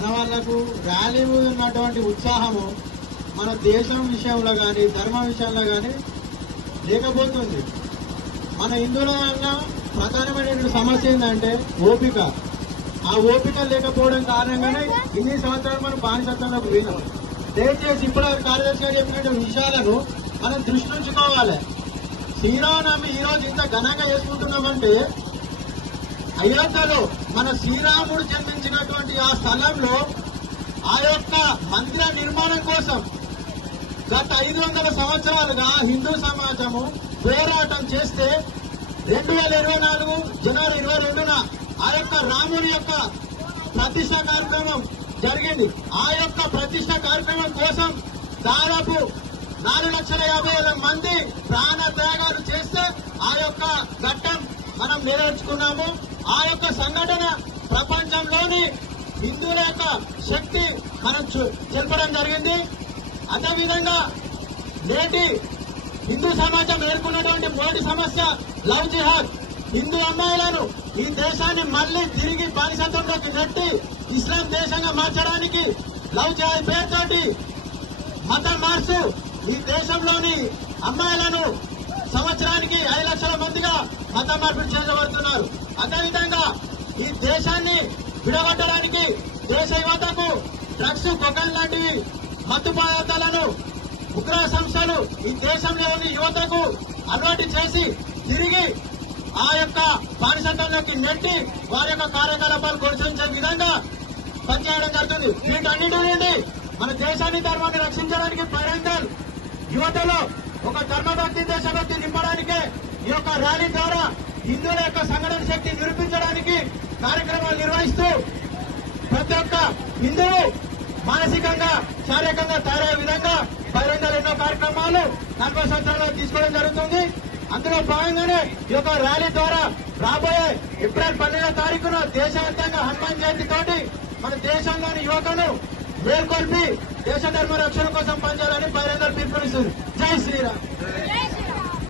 మన వాళ్లకు ర్యాలీ మీద ఉన్నటువంటి ఉత్సాహము మన దేశం విషయంలో కానీ ధర్మం విషయంలో కానీ లేకపోతుంది. మన హిందువుల వల్ల ప్రధానమైనటువంటి సమస్య ఏంటంటే ఓపిక. ఆ ఓపిక లేకపోవడం కారణంగానే ఇన్ని సంవత్సరాలు మనం బానిసత్వంలోకి పోయినాం. దయచేసి ఇప్పుడు కార్యదర్శి గారు చెప్పినటువంటి విషయాలను మనం దృష్టి ఉంచుకోవాలి. శ్రీరామనవమి ఈ రోజు ఇంత ఘనంగా చేసుకుంటున్నామంటే అయోధ్యలో మన శ్రీరాముడు జన్మించినటువంటి ఆ స్థలంలో ఆ యొక్క మందిర నిర్మాణం కోసం గత 500 సంవత్సరాలుగా హిందూ సమాజము పోరాటం చేస్తే 2024 జనవరి 22న ఆ యొక్క రాముని యొక్క ప్రతిష్ట కార్యక్రమం జరిగింది. ఆ యొక్క ప్రతిష్ట కార్యక్రమం కోసం దాదాపు 4,50,000 మంది ప్రాణ త్యాగాలు చేస్తే ఆ యొక్క ఘట్టం మనం నెరవేర్చుకున్నాము. ఆ యొక్క సంఘటన ప్రపంచంలోని హిందువుల యొక్క శక్తి మనం తెలపడం జరిగింది. అదేవిధంగా నేటి హిందూ సమాజం ఎదుర్కొన్నటువంటి మొదటి సమస్య లవ్ జిహాద్. హిందూ అమ్మాయిలను ఈ దేశాన్ని మళ్లీ తిరిగి బానిసత్వంలోకి నెట్టి ఇస్లాం దేశంగా మార్చడానికి లవ్ జిహాద్ పేరుతోటి మతం మార్చు ఈ దేశంలోని అమ్మాయిలను సంవత్సరానికి 5 లక్షల మందిగా మత మార్పిడి చేయబడుతున్నారు. అదేవిధంగా ఈ దేశాన్ని విడగొట్టడానికి దేశ యువతకు డ్రగ్స్, కొకైన్ లాంటివి మత్తు పదార్థాలను ఉగ్ర సంస్థలు ఈ దేశంలోని యువతకు అలవాటు చేసి తిరిగి ఆ యొక్క బానిసత్వంలోకి నెట్టి వారి యొక్క కార్యకలాపాలు కొనసాగించే విధంగా పనిచేయడం జరుగుతుంది. వీటన్నిటి నుండి మన దేశాన్ని ధర్మాన్ని రక్షించడానికి బహిరంగల్ యువతలో ఒక ధర్మభక్తి, దేశభక్తి నింపడానికే ఈ యొక్క ర్యాలీ ద్వారా హిందువుల యొక్క సంఘటన శక్తి నిరూపించడానికి కార్యక్రమాలు నిర్వహిస్తూ ప్రతి ఒక్క హిందువు మానసికంగా శారీరకంగా తయారయ్యే విధంగా బహిరంగల్ ఎన్నో కార్యక్రమాలు 40 సంవత్సరాల్లో తీసుకోవడం జరుగుతుంది. అందులో భాగంగానే ఈ యొక్క ర్యాలీ ద్వారా రాబోయే ఏప్రిల్ 12వ తారీఖున దేశవ్యాప్తంగా హనుమాన్ జయంతి తోటి మన దేశంలోని యువతను మేల్కొల్పి దేశ ధర్మ రక్షణ కోసం పనిచేయాలని బహిరంగ పిలుపునిస్తుంది. జై శ్రీరామ్.